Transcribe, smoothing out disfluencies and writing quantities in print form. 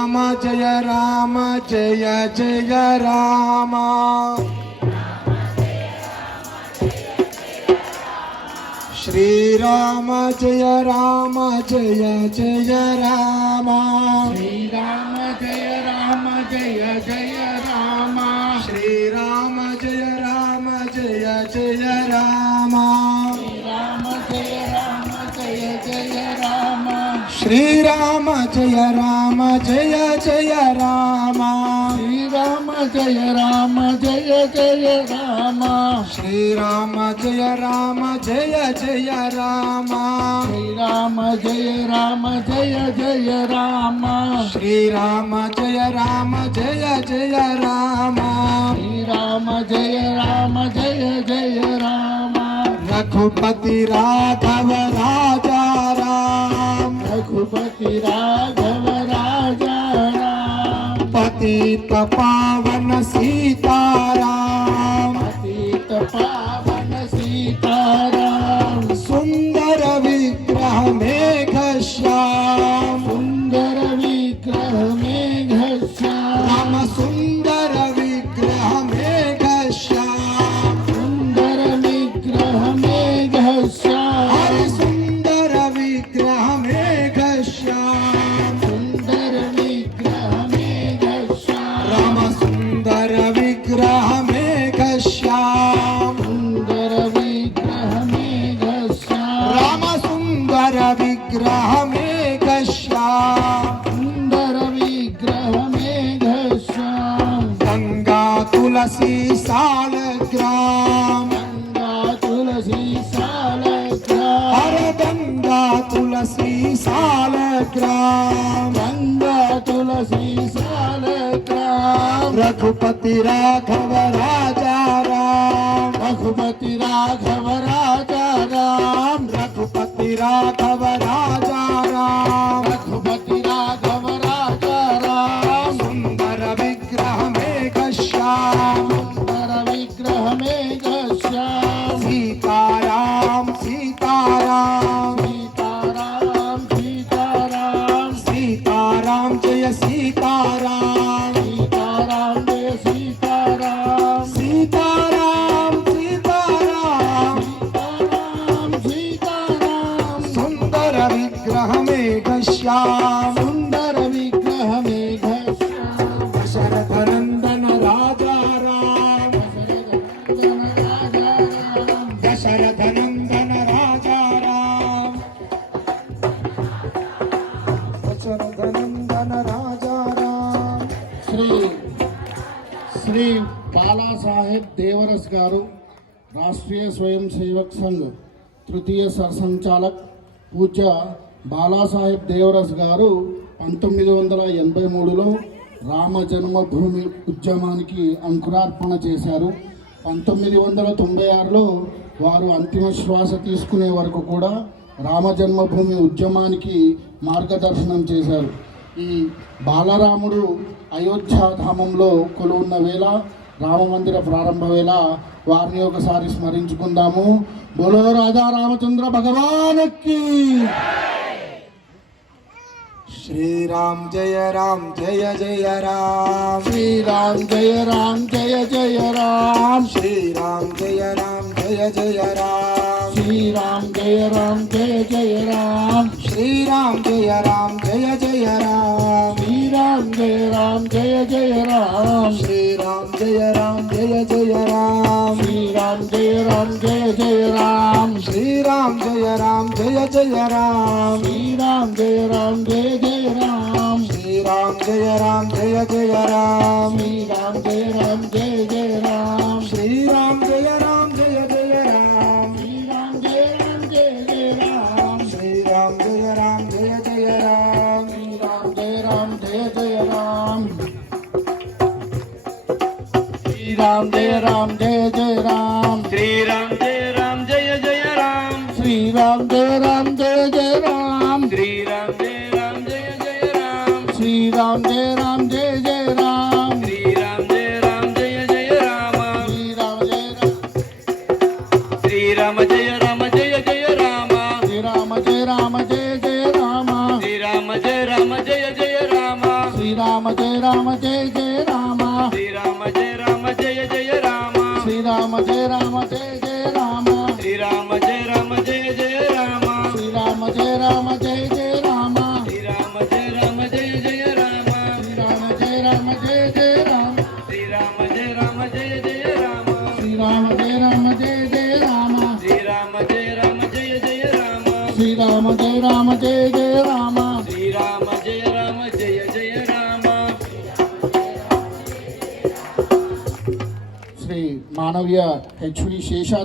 రామ జయ రామ జయ జయ రామ శ్రీరామ జయ రామ జయ జయ రామ శ్రీరామ జయ రామ జయ జయ రామ శ్రీరామ జయ రామ జయ జయ రామ శ్రీరామ జయ రామ జయ జయ రామ శ్రీరామ జయ రామ జయ జయ రామ శ్రీరామ జయ రామ జయ జయ రామ శ్రీరామ జయ రామ జయ జయ రామ శ్రీరామ జయ రామ జయ జయ రామ శ్రీరామ జయ రామ జయ జయ రామ రఘుపతి రాఘవ రాజా రామ రఘుపతి రాఘవ రాజా రామ పతిత పావన సీతారామ పతిత పావన సీతారామ సుందర విగ్రహ మేఘ శ్యామ సుందర విగ్రహ మేఘ రామ శ్యామ సుందర విగ్రహ మేఘ శ్యామ సుందర విగ్రహ మేఘ శ్యామ హరి సుందర విగ్రహ మేఘ శ్యామ సుందర విగ్రహ మేఘ శ్యామ రామ సుందర విగ్రహ మేఘ శ్యామ సుందర విగ్రహ మేఘ శ్యామ రామ సుందర విగ్రహ మేఘ శ్యామ సుందర విగ్రహ మేఘ శ్యామ గంగా తులసి సాలగ్రామ గంగా తులసి హర సాలగ్రామ గంగా తులసి సాలగ్రామ గంగా తులసి సాలగ్రామ రఘుపతి రాఘవ రాజా రామ రఘుపతి రాఘవ రాజా రామ రఘుపతి రాఘవ రాజా రామ రఘుపతి రాఘవ రాజా రామ సుందర విగ్రహ మేఘ శ్యామ సుందర విగ్రహ మేఘ శ్యామ సీతారాం సీతారాం సీతారాం సీతారాం సీతారాం జయ సీతారాం సీతారాం జయ సీతారాం సీతారాం సీతారాం సీతారాం సీతారాం సుందర విగ్రహ మేఘ శ్యామ సుందర విగ్రహ మేఘ శ్యామ దశరథ నందన రాజా రామ దశరథ నందన రాజా రామ దశరథ నందన రాజా రామ శ్రీ బాలాసాహెబ్ దేవరస్ గారు రాష్ట్రీయ స్వయం సేవక్ సంఘ్ తృతీయ సర్సంచాలక్ పూజ్య బాలాసాహెబ్ దేవరస్ గారు 1983లో రామ జన్మభూమి ఉద్యమానికి అంకురార్పణ చేశారు. 1996లో వారు అంతిమ శ్వాస తీసుకునే వరకు కూడా రామ జన్మభూమి ఉద్యమానికి మార్గదర్శనం చేశారు. ఈ బాలరాముడు అయోధ్యాధామంలో కొలువున్న వేళ రామమందిర ప్రారంభ వేళ వారిని ఒకసారి స్మరించుకుందాము. బోలో రాజా రామచంద్ర భగవానికి. శ్రీరామ్ జయ రామ్ జయ జయ రామ్ శ్రీరామ్ జయ రామ్ జయ జయ రామ్ శ్రీరామ్ జయ రామ్ జయ జయ రామ్ శ్రీరామ్ జయ రామ్ జయ జయ రామ్ శ్రీరామ్ జయ రామ్ జయ జయ రామ్ శ్రీరామ్ జయ రామ్ జయ జయ రామ్ శ్రీరామ్ జయ రామ్ జయ జయ రామ్ శ్రీరామ్ జయ రామ్ జయ జయ రామ్ శ్రీరామ్ జయ రామ్ జయ జయ రామ్ శ్రీరామ్ జయ రామ్ జయ జయ రామ్ శ్రీరామ్ జయ రామ్ జయ జయ రామ్ శ్రీరామ్ జయ రామ్ జయ జయ రామ్ శ్రీరామ్ జయ రామ్ జయ జయ రామ్ శ్రీరామ్ జయ రామ్ జయ జయ రామ్ శ్రీరామ్ జయ రామ్ జయ జయ రామ్ శ్రీరామ్ జయ రామ్ జయ జయ రామ్ శ్రీరామ్ జయ రామ్ జయ జయ రామ్ श्रीराम जय राम जय जय राम శ్రీరామ్ జయ రామ్ జయ జయ రామ్ श्रीराम जय राम जय जय राम శ్రీరామ్ జయ రామ్ జయ జయ రామ్ श्रीराम जय राम जय जय राम శ్రీరామ్ జయ రామ్ श्रीराम जय राम जय जय राम శ్రీరామ జయ రామ జయ జయ రామ श्रीराम जय राम जय जय राम రామ జయ జయ రామ శ్రీరామ జయ రామ జయ జయ రామ శ్రీరామ జయ రామ జయ జయ రామ శ్రీరామ జయ రామ జయ జయ రామ శ్రీరామ జయ రామ జయ జయ రామ శ్రీరామ జయ రామ జయ జయ రామ శ్రీరామ జయ రామ జయ జయ రామ శ్రీరామ జయ రామ జయ జయ రామ శ్రీరామ జయ రామ జయ జయ రామ శ్రీరామ జయ రామ జయ జయ రామ శ్రీరామ జయ రామ జయ జయ రామ శ్రీరామ జయ రామ జయ జయ రామ శ్రీ మానవీయ హెచ్వి శేషాద్రి